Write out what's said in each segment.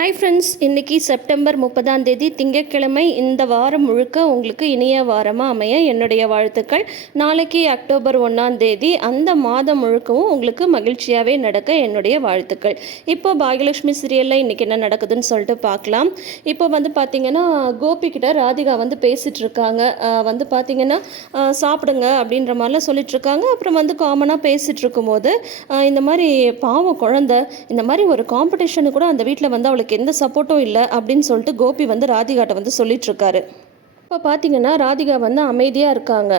Hi friends இன்றைக்கி September முப்பதாம் தேதி திங்கட்கிழமை இந்த வாரம் முழுக்க உங்களுக்கு இனிய வாரமாக அமைய என்னுடைய வாழ்த்துக்கள். நாளைக்கு அக்டோபர் ஒன்றாம் தேதி அந்த மாதம் முழுக்கவும் உங்களுக்கு மகிழ்ச்சியாகவே நடக்க என்னுடைய வாழ்த்துக்கள். இப்போ பாகியலட்சுமி சீரியலில் இன்றைக்கி என்ன நடக்குதுன்னு சொல்லிட்டு பார்க்கலாம். இப்போ வந்து பார்த்திங்கன்னா கோபிக்கிட்ட ராதிகா வந்து பேசிகிட்டு இருக்காங்க. வந்து பார்த்திங்கன்னா சாப்பிடுங்க அப்படின்ற மாதிரிலாம் சொல்லிகிட்ருக்காங்க அப்புறம் வந்து காமனாக பேசிகிட்டு இருக்கும்போது இந்த மாதிரி பாவம் குழந்த இந்த மாதிரி ஒரு காம்படிஷனு கூட அந்த வீட்டில் வந்து அவளுக்கு எந்த சப்போர்ட்டும் இல்லை அப்படின்னு சொல்லிட்டு கோபி வந்து ராதிகாட்ட வந்து சொல்லிட்டு இருக்காரு. இப்போ பார்த்தீங்கன்னா ராதிகா வந்து அமைதியாக இருக்காங்க.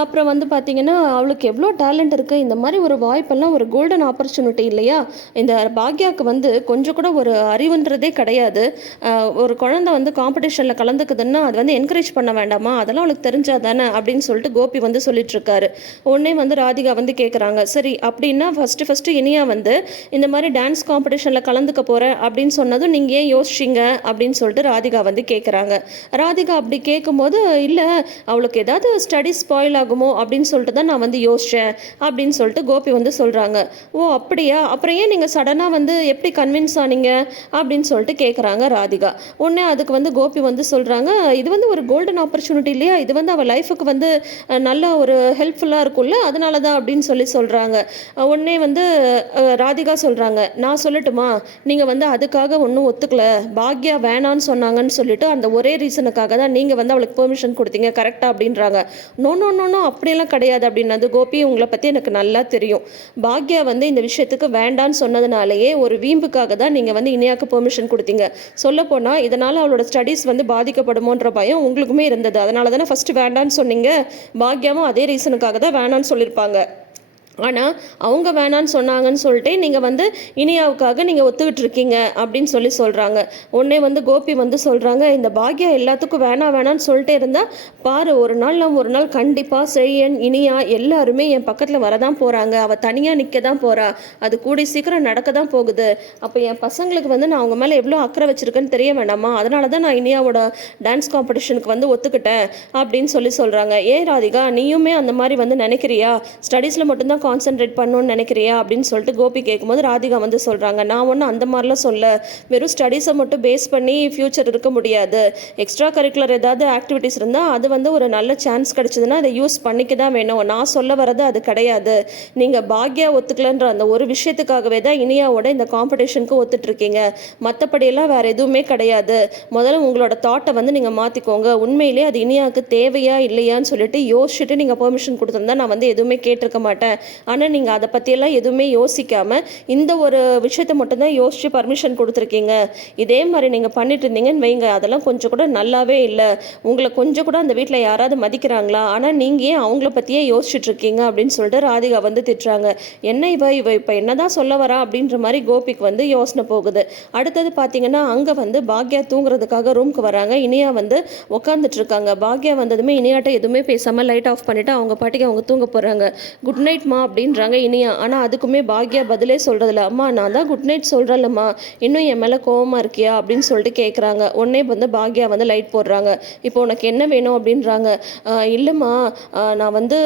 அப்புறம் வந்து பார்த்தீங்கன்னா அவளுக்கு எவ்வளோ டேலண்ட் இருக்குது இந்த மாதிரி ஒரு வாய்ப்பெல்லாம் ஒரு கோல்டன் ஆப்பர்ச்சுனிட்டி இல்லையா? இந்த பாக்யாவுக்கு வந்து கொஞ்சம் கூட ஒரு அறிவுன்றதே கிடையாது. ஒரு குழந்தை வந்து காம்படிஷனில் கலந்துக்குதுன்னா அது வந்து என்கரேஜ் பண்ண வேண்டாமா? அதெல்லாம் அவளுக்கு தெரிஞ்சா தானே அப்படின்னு சொல்லிட்டு கோபி வந்து சொல்லிட்டுருக்காரு உடனே வந்து ராதிகா வந்து கேட்குறாங்க சரி அப்படின்னா ஃபஸ்ட்டு ஃபஸ்ட்டு இனியா வந்து இந்த மாதிரி டான்ஸ் காம்படிஷனில் கலந்துக்க போகிறேன் அப்படின்னு சொன்னதும் நீங்கள் ஏன் யோசிச்சிங்க? அப்படின்னு சொல்லிட்டு ராதிகா வந்து கேட்குறாங்க ராதிகா அப்படி இருக்கும்போது இல்லை அவளுக்கு ஏதாவது ஸ்டடி ஸ்பாயில் ஆகுமோ? அப்படின்னு சொல்லிட்டு தான் நான் வந்து யோசித்தேன் அப்படின்னு சொல்லிட்டு கோபி வந்து சொல்கிறாங்க ஓ அப்படியா? அப்புறம் ஏன் நீங்கள் சடனாக வந்து எப்படி கன்வின்ஸ் ஆனீங்க? அப்படின்னு சொல்லிட்டு கேட்குறாங்க ராதிகா. உடனே அதுக்கு வந்து கோபி வந்து சொல்கிறாங்க இது வந்து ஒரு கோல்டன் ஆப்பர்ச்சுனிட்டி இல்லையா? இது வந்து அவள் லைஃபுக்கு வந்து நல்ல ஒரு ஹெல்ப்ஃபுல்லாக இருக்கும்ல? அதனால தான் அப்படின்னு சொல்லி சொல்கிறாங்க உடனே வந்து ராதிகா சொல்கிறாங்க நான் சொல்லட்டுமா? நீங்கள் வந்து அதுக்காக ஒன்றும் ஒத்துக்கல. பாக்யா வேணான்னு சொன்னாங்கன்னு சொல்லிட்டு அந்த ஒரே ரீசனுக்காக தான் நீங்கள் வந்து அவளுக்கு பெர்மிஷன் கொடுத்தீங்க கரெக்டாக அப்படின்றாங்க. நோ நோ நோ நோ அப்படியெல்லாம் கிடையாது அப்படின்னது கோபி உங்களை பற்றி எனக்கு நல்லா தெரியும். பாக்யா வந்து இந்த விஷயத்துக்கு வேண்டான்னு சொன்னதுனாலேயே ஒரு வீம்புக்காக தான் நீங்கள் வந்து இனியாக்கு பெர்மிஷன் கொடுத்தீங்க. சொல்லப்போனால் இதனால் அவளோட ஸ்டடீஸ் வந்து பாதிக்கப்படுமோன்ற பயம் உங்களுக்குமே இருந்தது. அதனால தானே ஃபஸ்ட்டு வேண்டான்னு சொன்னீங்க. பாக்யாவும் அதே ரீசனுக்காக தான் வேணான்னு சொல்லியிருப்பாங்க. ஆனால் அவங்க வேணான்னு சொன்னாங்கன்னு சொல்லிட்டு நீங்கள் வந்து இனியாவுக்காக நீங்கள் ஒத்துக்கிட்டு இருக்கீங்க அப்படின்னு சொல்லி சொல்கிறாங்க உடனே வந்து கோபி வந்து சொல்கிறாங்க இந்த பாக்யா எல்லாத்துக்கும் வேணாம் வேணான்னு சொல்லிட்டே இருந்தால் பாரு ஒரு நாள் நான் ஒரு நாள் கண்டிப்பாக செழியன் இனியா எல்லாருமே என் பக்கத்தில் வரதான் போகிறாங்க அவள் தனியாக நிற்க தான் போகிறா அது கூடி சீக்கிரம் நடக்க தான் போகுது. அப்போ என் பசங்களுக்கு வந்து நான் அவங்க மேலே எவ்வளோ அக்கறை வச்சுருக்கேன்னு தெரிய வேண்டாமா? அதனால தான் நான் இனியாவோட டான்ஸ் காம்படிஷனுக்கு வந்து ஒத்துக்கிட்டேன் அப்படின்னு சொல்லி சொல்கிறாங்க ஏன் ராதிகா நீயுமே அந்த மாதிரி வந்து நினைக்கிறியா? ஸ்டடீஸில் மட்டும்தான் கான்சென்ட்ரேட் பண்ணணும்னு நினைக்கிறியா அப்படின்னு சொல்லிட்டு கோபி கேட்கும்போது ராதிகா வந்து சொல்கிறாங்க நான் ஒன்றும் அந்த மாதிரிலாம் சொல்ல. வெறும் ஸ்டடீஸை மட்டும் பேஸ் பண்ணி ஃப்யூச்சர் இருக்க முடியாது. எக்ஸ்ட்ரா கரிக்குலர் ஏதாவது ஆக்டிவிட்டீஸ் இருந்தால் அது வந்து ஒரு நல்ல சான்ஸ் கிடச்சிதுன்னா அதை யூஸ் பண்ணிக்க தான் வேணும். நான் சொல்ல வரது அது கிடையாது. நீங்கள் பாக்யா ஒத்துக்கலன்ற அந்த ஒரு விஷயத்துக்காகவே தான் இனியாவோட இந்த காம்படிஷனுக்கு ஒத்துட்ருக்கீங்க. மற்றபடியெல்லாம் வேறு எதுவுமே கிடையாது. முதல்ல உங்களோட தாட்டை வந்து நீங்கள் மாற்றிக்கோங்க உண்மையிலே அது இனியாவுக்கு தேவையா இல்லையான்னு சொல்லிட்டு யோசிச்சுட்டு நீங்கள் பெர்மிஷன் கொடுத்துருந்தா நான் வந்து எதுவுமே கேட்டிருக்க மாட்டேன். ஆனால் நீங்கள் அதை பற்றியெல்லாம் எதுவுமே யோசிக்காமல் இந்த ஒரு விஷயத்தை மட்டும்தான் யோசித்து பர்மிஷன் கொடுத்துருக்கீங்க. இதே மாதிரி நீங்கள் பண்ணிட்டு இருந்தீங்கன்னு வைங்க. அதெல்லாம் கொஞ்சம் கூட நல்லாவே இல்லை. உங்களை கொஞ்சம் கூட அந்த வீட்டில் யாராவது மதிக்கிறாங்களா? ஆனால் நீங்கள் ஏன் அவங்கள பற்றியே யோசிச்சுட்டு இருக்கீங்க? அப்படின்னு சொல்லிட்டு ராதிகா வந்து திட்டுறாங்க. என்ன இவ? இவ இப்போ என்னதான் சொல்ல வரா? அப்படின்ற மாதிரி கோபிக்கு வந்து யோசனை போகுது. அடுத்தது பார்த்தீங்கன்னா அங்கே வந்து பாக்யா தூங்குறதுக்காக ரூம்க்கு வராங்க. இனியா வந்து உட்காந்துட்டு இருக்காங்க. பாக்யா வந்ததுமே இனியாட்ட எதுவுமே பேசாமல் லைட் ஆஃப் பண்ணிவிட்டு அவங்க பாட்டிக்கு அவங்க தூங்க போகிறாங்க குட் நைட்மா அப்படின்றாங்க இனியா. ஆனால் அதுக்குமே பாக்யா பதிலே சொல்கிறதில்ல அம்மா நான் தான் குட் நைட் சொல்கிறேன்லம்மா இன்னும் என் மேலே கோவமாக இருக்கியா? அப்படின்னு சொல்லிட்டு கேட்குறாங்க உடனே வந்து பாக்யா வந்து லைட் போடுறாங்க. இப்போ உனக்கு என்ன வேணும்? அப்படின்றாங்க. இல்லைம்மா. நான் வந்து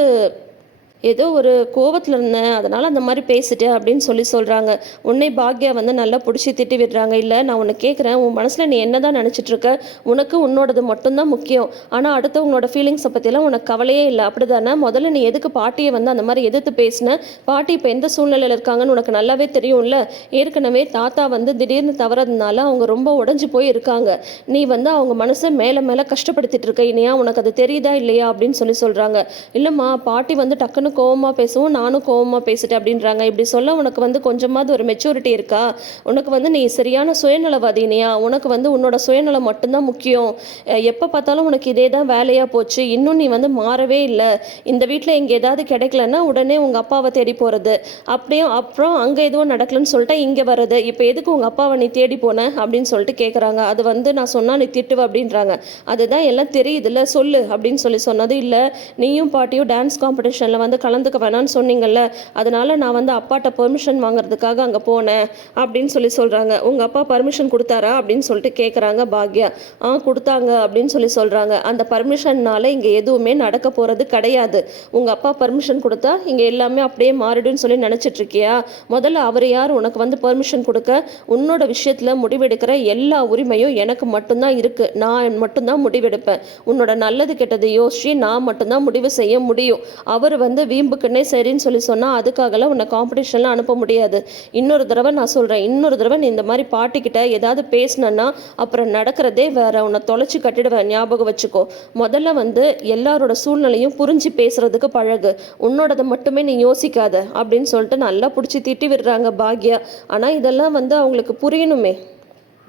ஏதோ ஒரு கோவத்தில் இருந்தேன். அதனால் அந்த மாதிரி பேசிட்டேன் அப்படின்னு சொல்லி சொல்கிறாங்க உன்னை பாக்யா வந்து நல்லா பிடிச்சி திட்டி விடுறாங்க. இல்லை நான் உன்னை கேட்குறேன் உன் மனசில் நீ என்ன தான் நினச்சிட்ருக்க உனக்கு உன்னோடது மட்டும்தான் முக்கியம். ஆனால் அடுத்தவங்களோட ஃபீலிங்ஸை பற்றிலாம் உனக்கு கவலையே இல்லை. அப்படி தானே முதல்ல நீ எதுக்கு பாட்டியை வந்து அந்த மாதிரி எதிர்த்து பேசின? பாட்டி இப்போ எந்த சூழ்நிலையில் இருக்காங்கன்னு உனக்கு நல்லாவே தெரியும்ல? ஏற்கனவே தாத்தா வந்து திடீர்னு தவறதுனால அவங்க ரொம்ப உடஞ்சி போய் இருக்காங்க. நீ வந்து அவங்க மனசை மேலே மேலே கஷ்டப்படுத்திட்டு இருக்க. இனியா உனக்கு அது தெரியுதா இல்லையா அப்படின்னு சொல்லி சொல்கிறாங்க இல்லைம்மா பாட்டி வந்து டக்குன்னு கோவமாக பேசவும் நானும் கோவமாக பேசிட்டேன் அப்படின்றாங்க. இப்படி சொல்ல உனக்கு வந்து கொஞ்சமாவது ஒரு மெச்சூரிட்டி இருக்கா? உனக்கு வந்து நீ சரியான சுயநலவாதினியா உனக்கு வந்து உன்னோட சுயநலம் மட்டும்தான் முக்கியம். எப்போ பார்த்தாலும் உனக்கு இதே தான் வேலையாக போச்சு. இன்னும் நீ வந்து மாறவே இல்லை. இந்த வீட்டில் இங்கே ஏதாவது கிடைக்கலன்னா உடனே உங்கள் அப்பாவை தேடி போகிறது அப்படியே அப்புறம் அங்கே எதுவும் நடக்கலன்னு சொல்லிட்டு இங்கே வர்றது. இப்போ எதுக்கு உங்கள் அப்பாவை நீ தேடி போன? அப்படின்னு சொல்லிட்டு கேட்குறாங்க அது வந்து நான் சொன்னால் நீ திட்டுவ அப்படின்றாங்க. அதுதான் எல்லாம் தெரியுதுல்ல சொல்லு அப்படின்னு சொல்லி சொன்னது இல்லை. நீயும் பாட்டியும் டான்ஸ் காம்படிஷனில் வந்து கலந்துக்க வேணான்னு சொன்னீங்கல்ல அதனால நான் வந்து அப்பாட்ட பெர்மிஷன் வாங்குறதுக்காக அங்கே போனேன் அப்படின்னு சொல்லி சொல்கிறாங்க உங்கள் அப்பா பர்மிஷன் கொடுத்தாரா அப்படின்னு சொல்லிட்டு கேட்குறாங்க பாக்யா. ஆ கொடுத்தாங்க அப்படின்னு சொல்லி சொல்கிறாங்க அந்த பர்மிஷன்னால இங்கே எதுவுமே நடக்க போகிறது கிடையாது. உங்கள் அப்பா பர்மிஷன் கொடுத்தா இங்கே எல்லாமே அப்படியே மாறிடும்னு சொல்லி நினச்சிட்ருக்கியா? முதல்ல அவர் யார்? உனக்கு வந்து பர்மிஷன் கொடுக்க உன்னோட விஷயத்தில் முடிவெடுக்கிற எல்லா உரிமையும் எனக்கு மட்டும்தான் இருக்குது நான் மட்டும்தான் முடிவெடுப்பேன். உன்னோட நல்லது கெட்டது யோசிச்சு நான் மட்டும்தான் முடிவு செய்ய முடியும். அவர் வந்து வீம்புக்குன்னே சரின்னு சொல்லி சொன்னால் அதுக்காகலாம் உன்னை காம்படிஷன்லாம் அனுப்ப முடியாது. இன்னொரு தடவை நான் சொல்கிறேன் இன்னொரு தடவை நீ இந்த மாதிரி பாட்டிக்கிட்ட ஏதாவது பேசினன்னா அப்புறம் நடக்கிறதே வேற. உன்னை தொலைச்சி கட்டிடுவேன் ஞாபகம் வச்சுக்கோ. முதல்ல வந்து எல்லாரோட சூழ்நிலையும் புரிஞ்சு பேசுறதுக்கு பழகு. உன்னோடதை மட்டுமே நீ யோசிக்காத அப்படின்னு சொல்லிட்டு நல்லா பிடிச்சி திட்டி விடுறாங்க பாக்யா. ஆனால் இதெல்லாம் வந்து அவங்களுக்கு புரியணுமே.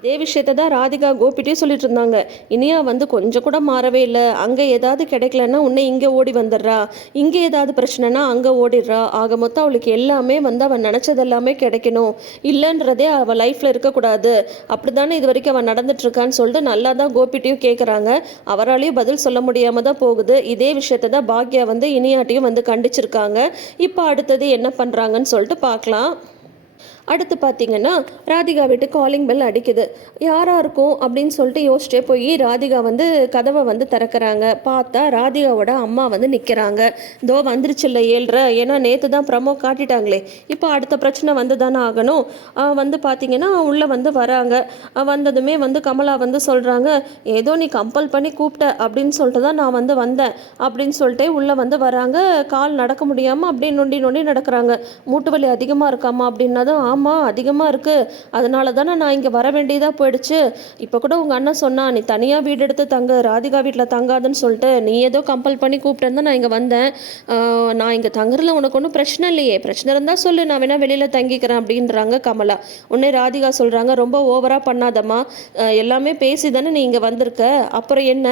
இதே விஷயத்தை தான் ராதிகா கோபிட்டே சொல்லிட்டு இருந்தாங்க இனியா வந்து கொஞ்சம் கூட மாறவே இல்லை. அங்கே ஏதாவது கிடைக்கலன்னா உன்னை இங்கே ஓடி வந்துடுறா. இங்கே ஏதாவது பிரச்சனைனா அங்கே ஓடிடுறா. ஆக மொத்தம் அவளுக்கு எல்லாமே வந்து அவன் நினச்சது எல்லாமே கிடைக்கணும். இல்லைன்றதே அவள் லைஃப்பில் இருக்கக்கூடாது. அப்படி தானே இது வரைக்கும் அவன் நடந்துட்டுருக்கான்னு சொல்லிட்டு நல்லா தான் கோபிட்டையும் கேட்குறாங்க அவராலையும் பதில் சொல்ல முடியாமல் தான் போகுது. இதே விஷயத்தை தான் பாக்யா வந்து இனியாட்டையும் வந்து கண்டிச்சிருக்காங்க. இப்போ அடுத்தது என்ன பண்ணுறாங்கன்னு சொல்லிட்டு பார்க்கலாம் அடுத்து பார்த்தீங்கன்னா ராதிகா வீட்டு காலிங் பெல் அடிக்குது. யாராக இருக்கும் அப்படின்னு சொல்லிட்டு யோசிச்சே போய் ராதிகா வந்து கதவை வந்து திறக்கறாங்க. பார்த்தா ராதிகாவோட அம்மா வந்து நிற்கிறாங்க தோ வந்துருச்சுல்ல ஏழ்ரை. ஏன்னா நேற்று தான் ப்ரமோ காட்டிட்டாங்களே. இப்போ அடுத்த பிரச்சனை வந்து தானே ஆகணும் வந்து பார்த்தீங்கன்னா உள்ளே வந்து வராங்க. வந்ததுமே வந்து கமலா வந்து சொல்கிறாங்க ஏதோ நீ கம்பல் பண்ணி கூப்பிட்ட அப்படின்னு சொல்லிட்டு தான் நான் வந்து வந்தேன். அப்படின்னு சொல்லிட்டு உள்ளே வந்து வராங்க. கால் நடக்க முடியாமல் அப்படியே நொண்டி நொண்டி நடக்கிறாங்க. மூட்டு வலி அதிகமாக இருக்காமா அப்படின்னதும் ஆமாம் அதிகமாக இருக்குது அதனால தானே நான் இங்கே வர வேண்டியதாக போயிடுச்சு. இப்போ கூட உங்கள் அண்ணன் சொன்னான் நீ தனியாக வீடு எடுத்து தங்க ராதிகா வீட்டில் தங்காதுன்னு சொல்லிட்டு நீ ஏதோ கம்பல் பண்ணி கூப்பிட்டேன்னு நான் இங்கே வந்தேன். நான் இங்கே தங்குறதுல உனக்கு ஒன்றும் பிரச்சனை இல்லையே. பிரச்சனை இருந்தால் சொல்லு நான் வேணால் வெளியில் தங்கிக்கிறேன் அப்படின்றாங்க கமலா. உடனே ராதிகா சொல்கிறாங்க ரொம்ப ஓவராக பண்ணாதம்மா. எல்லாமே பேசி தானே நீ இங்கே வந்திருக்க. அப்புறம் என்ன?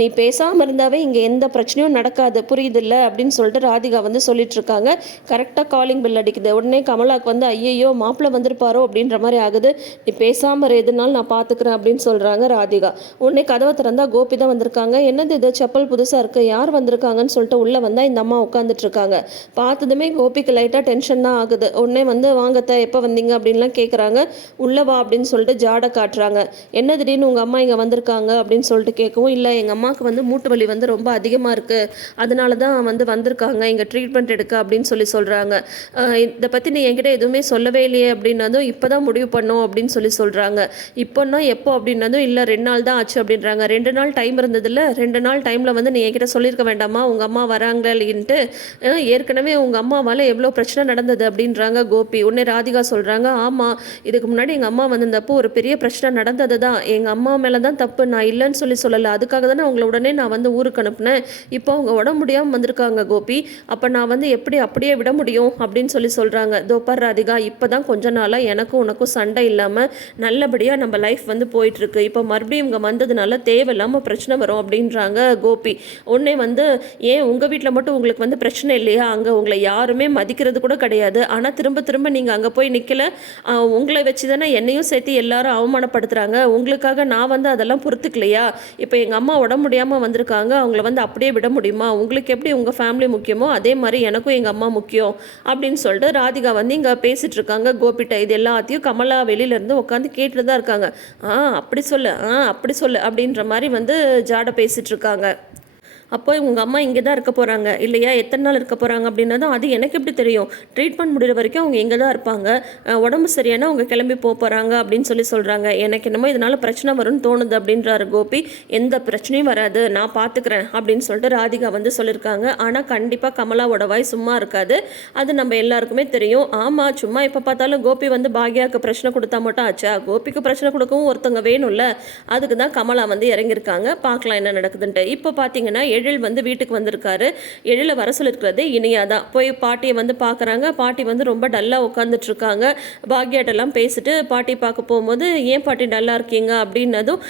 நீ பேசாமல் இருந்தாவே இங்கே எந்த பிரச்சனையும் நடக்காது. புரியுதில்ல? அப்படின்னு சொல்லிட்டு ராதிகா வந்து சொல்லிட்டு இருக்காங்க. கரெக்டாக காலிங் பில் அடிக்குது. உடனே கமலாக்கு வந்து ஐயையோ மாப்பிள்ளை வந்திருப்பாரோ அப்படின்ற மாதிரி ஆகுது. நீ பேசாமல் எதுனாலும் நான் பார்த்துக்கிறேன் அப்படின்னு சொல்கிறாங்க ராதிகா. உடனே கதவை திறந்தா கோபி தான் வந்திருக்காங்க. என்னது இது? செப்பல் புதுசாக இருக்குது யார் வந்திருக்காங்கன்னு சொல்லிட்டு உள்ளே வந்தால் இந்த அம்மா உட்காந்துட்டு இருக்காங்க. பார்த்ததுமே கோபிக்கு லைட்டாக டென்ஷன் தான் ஆகுது. உடனே வந்து வாங்கத்த எப்போ வந்தீங்க? அப்படின்லாம் கேட்குறாங்க உள்ளே வா அப்படின்னு சொல்லிட்டு ஜாடை காட்டுறாங்க. என்ன திடீர்னு உங்கள் அம்மா இங்கே வந்திருக்காங்க? அப்படின்னு சொல்லிட்டு கேட்கவும் இல்லை எங்கள் அம்மாவுக்கு வந்து மூட்டு வலி வந்து ரொம்ப அதிகமாக இருக்குது அதனால தான் வந்து வந்திருக்காங்க. இங்கே ட்ரீட்மெண்ட் எடுக்க அப்படின்னு சொல்லி சொல்கிறாங்க இதை பற்றி நீ என்கிட்ட எதுவுமே சொல்லவே இல்லை அப்படின்னதும் இப்போ தான் முடிவு பண்ணோம் அப்படின்னு சொல்லி சொல்கிறாங்க இப்போன்னா எப்போ அப்படின்னதும் இல்லை ரெண்டு நாள் தான் ஆச்சு அப்படின்றாங்க. ரெண்டு நாள் டைம் இருந்ததில்ல. ரெண்டு நாள் டைமில் வந்து நீ என்கிட்ட சொல்லியிருக்க வேண்டாமா? உங்கள் அம்மா வராங்கன்ட்டு ஏற்கனவே உங்கள் அம்மாவால் எவ்வளோ பிரச்சனை நடந்தது அப்படின்றாங்க கோபி. உடனே ராதிகா சொல்கிறாங்க ஆமாம் இதுக்கு முன்னாடி எங்கள் அம்மா வந்திருந்தப்போ ஒரு பெரிய பிரச்சனை நடந்தது தான் எங்கள் அம்மா மேலே தான் தப்பு. நான் இல்லைன்னு சொல்லி சொல்லலை. அதுக்காக தானே அவங்கள உடனே நான் வந்து ஊருக்கு அனுப்புனேன். இப்போ அவங்க உடம்பு முடியாமல் வந்திருக்காங்க கோபி. அப்போ நான் வந்து எப்படி அப்படியே விட முடியும்? அப்படின்னு சொல்லி சொல்கிறாங்க தோப்பர் ராதிகா இப்போ தான் கொஞ்ச நாளாக எனக்கும் உனக்கும் சண்டை இல்லாமல் நல்லபடியாக நம்ம லைஃப் வந்து போயிட்டுருக்கு. இப்போ மறுபடியும் இங்கே வந்ததுனால தேவையில்லாமல் பிரச்சனை வரும் அப்படின்றாங்க கோபி. உடனே வந்து ஏன் உங்கள் வீட்டில் மட்டும் உங்களுக்கு வந்து பிரச்சனை இல்லையா? அங்கே உங்களை யாருமே மதிக்கிறது கூட கிடையாது. ஆனால் திரும்ப திரும்ப நீங்கள் அங்கே போய் நிற்கல உங்களை வச்சு தானே என்னையும் சேர்த்து எல்லாரும் அவமானப்படுத்துகிறாங்க உங்களுக்காக நான் வந்து அதெல்லாம் பொறுத்துக்கலையா? இப்போ எங்கள் அம்மா உடம்பு முடியாமல் வந்திருக்காங்க. அவங்கள வந்து அப்படியே விட முடியுமா? உங்களுக்கு எப்படி உங்கள் ஃபேமிலி முக்கியமோ அதே மாதிரி எனக்கும் எங்கள் அம்மா முக்கியம் அப்படின்னு சொல்லிட்டு ராதிகா வந்து இங்கே பேசிகிட்டு இருக்காங்க. கோபிட்ட இது எல்லாத்தையும் கமலா வெளியிலேருந்து உட்காந்து கேட்டுட்டு தான் இருக்காங்க. ஆ அப்படி சொல்லு ஆ அப்படி சொல்லு அப்படின்ற மாதிரி வந்து ஜாட பேசிகிட்ருக்காங்க இருக்காங்க. அப்போ உங்கள் அம்மா இங்கே தான் இருக்க போகிறாங்க இல்லையா? எத்தனை நாள் இருக்க போகிறாங்க அப்படின்னதும் அது எனக்கு எப்படி தெரியும்? ட்ரீட்மெண்ட் முடிகிற வரைக்கும் அவங்க இங்கே தான் இருப்பாங்க உடம்பு சரியானா அவங்க கிளம்பி போக போகிறாங்க அப்படின்னு சொல்லி சொல்கிறாங்க எனக்கு என்னமோ இதனால் பிரச்சனை வரும்னு தோணுது அப்படின்றாரு கோபி. எந்த பிரச்சனையும் வராது. நான் பார்த்துக்கிறேன் அப்படின்னு சொல்லிட்டு ராதிகா வந்து சொல்லியிருக்காங்க. ஆனால் கண்டிப்பாக கமலாவோட வாய் சும்மா இருக்காது. அது நம்ம எல்லாருக்குமே தெரியும். ஆமாம் சும்மா எப்போ பார்த்தாலும் கோபி வந்து பாக்யாவுக்கு பிரச்சனை கொடுத்தா மட்டும் ஆச்சா? கோபிக்கு பிரச்சனை கொடுக்கவும் ஒருத்தவங்க வேணும்ல. அதுக்கு தான் கமலா வந்து இறங்கியிருக்காங்க. பார்க்கலாம் என்ன நடக்குதுன்ட்டு. இப்போ பார்த்தீங்கன்னா எழில் வந்து வீட்டுக்கு வந்திருக்காரு. எழில வர சொல்லியிருக்கிறது இனியா தான். போய் பாட்டியை வந்து பார்க்குறாங்க. பாட்டி வந்து ரொம்ப டல்லாக உட்காந்துட்ருக்காங்க பாக்யாட்டெல்லாம் பேசிட்டு பாட்டி பார்க்க போகும்போது ஏன் பாட்டி டல்லாக இருக்கீங்க? அப்படின்னதும்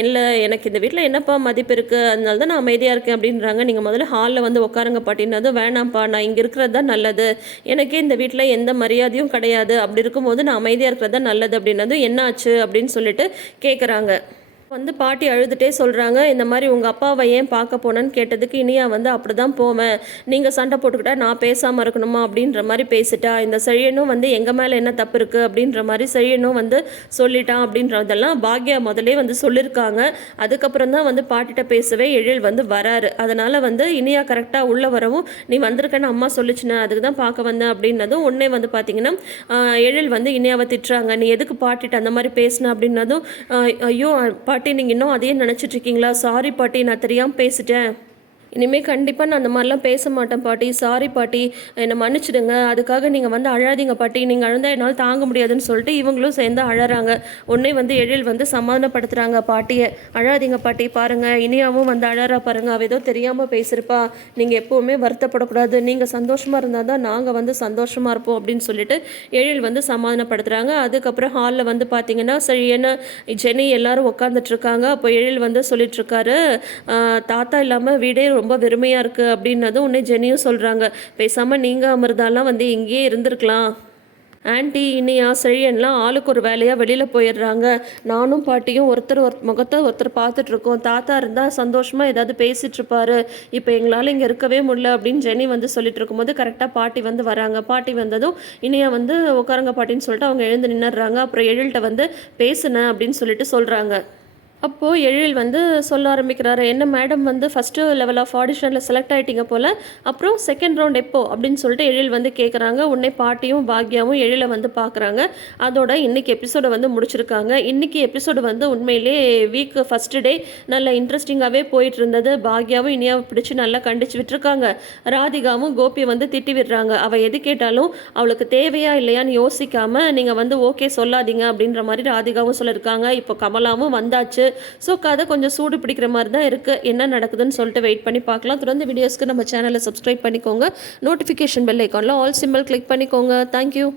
இல்லை எனக்கு இந்த வீட்டில் என்னப்பா மதிப்பு இருக்குது அதனால தான் நான் அமைதியாக இருக்கேன். அப்படின்றாங்க. நீங்கள் முதல்ல ஹாலில் வந்து உட்காருங்க பாட்டின்னதும் வேணாம்ப்பா நான் இங்கே இருக்கிறது தான் நல்லது. எனக்கே இந்த வீட்டில் எந்த மரியாதையும் கிடையாது. அப்படி இருக்கும்போது நான் அமைதியாக இருக்கிறது தான் நல்லது. அப்படின்னதும் என்னாச்சு? அப்படின்னு சொல்லிட்டு கேட்குறாங்க வந்து பாட்டி அழுதுகிட்டே சொல்கிறாங்க இந்த மாதிரி உங்கள் அப்பாவை ஏன் பார்க்க போனேன்னு கேட்டதுக்கு இனியா வந்து அப்படி தான் போவேன். நீங்கள் சண்டை போட்டுக்கிட்டா நான் பேசாமல் இருக்கணுமா? அப்படின்ற மாதிரி பேசிட்டா. இந்த செழியனும் வந்து எங்கள் மேலே என்ன தப்பு இருக்குது அப்படின்ற மாதிரி செழியனும் வந்து சொல்லிட்டான் அப்படின்றதெல்லாம் பாக்யா முதலே வந்து சொல்லியிருக்காங்க அதுக்கப்புறம் தான் வந்து பாட்டிகிட்ட பேசவே எழில் வந்து வராரு. அதனால் வந்து இனியா கரெக்டாக உள்ளே வரவும் நீ வந்திருக்கேன்னு அம்மா சொல்லிச்சுனே அதுக்கு தான் பார்க்க வந்தேன். அப்படின்னதும் உடனே வந்து பார்த்தீங்கன்னா எழில் வந்து இனியாவை திட்டுறாங்க. நீ எதுக்கு பாட்டிகிட்ட அந்த மாதிரி பேசின? அப்படின்னதும் ஐயோ ஐயோ பாட்டி நீங்கள் இன்னும் அதையே நினச்சிட்ருக்கீங்களா சாரி பாட்டி நான் தெரியாமல் பேசிட்டேன். இனிமேல் கண்டிப்பாக நான் அந்த மாதிரிலாம் பேச மாட்டேன் பாட்டி. சாரி பாட்டி. என்னை மன்னிச்சிடுங்க. அதுக்காக நீங்கள் வந்து அழாதீங்க பாட்டி. நீங்கள் அழுந்தால் என்னால் தாங்க முடியாதுன்னு சொல்லிட்டு இவங்களும் சேர்ந்து அழறாங்க. உடனே வந்து எழில் வந்து சமாதானப்படுத்துகிறாங்க பாட்டியை. அழாதீங்க பாட்டி. பாருங்கள் இனியாவும் வந்து அழறா பாருங்கள் அவள் ஏதோ தெரியாமல் பேசியிருப்பா நீங்கள் எப்போவுமே வருத்தப்படக்கூடாது. நீங்கள் சந்தோஷமாக இருந்தால் தான் நாங்கள் வந்து சந்தோஷமாக இருப்போம் அப்படின்னு சொல்லிட்டு எழில் வந்து சமாதானப்படுத்துகிறாங்க அதுக்கப்புறம் ஹாலில் வந்து பார்த்தீங்கன்னா சரி என்ன ஜெனி எல்லாரும் உட்காந்துட்டு இருக்காங்க. அப்போ எழில் வந்து சொல்லிட்டுருக்காரு தாத்தா இல்லாமல் வீடே ரொம்ப வெறுமையாக இருக்குது அப்படின்னதும் உடனே ஜெனியும் சொல்கிறாங்க பேசாமல் நீங்கள் அமிர்தாலாம் வந்து இங்கேயே இருந்திருக்கலாம். ஆன்ட்டி இனியா செழியன்லாம் ஆளுக்கு ஒரு வேலையாக வெளியில் போயிடுறாங்க. நானும் பாட்டியும் ஒருத்தர் ஒரு முகத்தை ஒருத்தர் பார்த்துட்ருக்கோம் தாத்தா இருந்தால் சந்தோஷமாக ஏதாவது பேசிகிட்ருப்பாரு இப்போ எங்களால் இங்கே இருக்கவே முடியல அப்படின்னு ஜெனி வந்து சொல்லிட்டு இருக்கும்போது கரெக்டாக பாட்டி வந்து வராங்க. பாட்டி வந்ததும் இனியா வந்து உட்காருங்க பாட்டின்னு சொல்லிட்டு அவங்க எழுந்து நின்னுடுறாங்க. அப்புறம் எழில்கிட்ட வந்து பேசுனேன் அப்படின்னு சொல்லிட்டு சொல்கிறாங்க அப்போது எழில் வந்து சொல்ல ஆரம்பிக்கிறாரு என்ன மேடம் வந்து ஃபஸ்ட்டு லெவல் ஆஃப் ஆடிஷனில் செலக்ட் ஆகிட்டீங்க போல் அப்புறம் செகண்ட் ரவுண்ட் எப்போ? அப்படின்னு சொல்லிட்டு எழில் வந்து கேட்குறாங்க உன்னை பாட்டியும் பாக்யாவும் எழிலை வந்து பார்க்குறாங்க அதோட இன்னைக்கு எபிசோடை வந்து முடிச்சிருக்காங்க. இன்னைக்கு எபிசோடு வந்து உண்மையிலே வீக் ஃபஸ்ட்டு டே நல்ல இன்ட்ரெஸ்டிங்காகவே போயிட்டு இருந்தது. பாக்யாவும் இனியாவை பிடிச்சி நல்லா கண்டிச்சு விட்டுருக்காங்க. ராதிகாவும் கோபியை வந்து திட்டி விடுறாங்க. அவள் எது கேட்டாலும் அவளுக்கு தேவையா இல்லையான்னு யோசிக்காமல் நீங்கள் வந்து ஓகே சொல்லாதீங்க அப்படின்ற மாதிரி ராதிகாவும் சொல்லியிருக்காங்க இப்போ கமலாவும் வந்தாச்சு. ஸோ கதை கொஞ்சம் சூடு பிடிக்கிற மாதிரி தான் இருக்குது என்ன நடக்குதுன்னு சொல்லிட்டு வெயிட் பண்ணி பார்க்கலாம். தொடர்ந்து வீடியோஸ்க்கு நம்ம சேனலை சப்ஸ்கிரைப் பண்ணிக்கோங்க. நோட்டிஃபிகேஷன் பெல் ஐக்கானில் ஆல் சிம்பிள் கிளிக் பண்ணிக்கோங்க. Thank you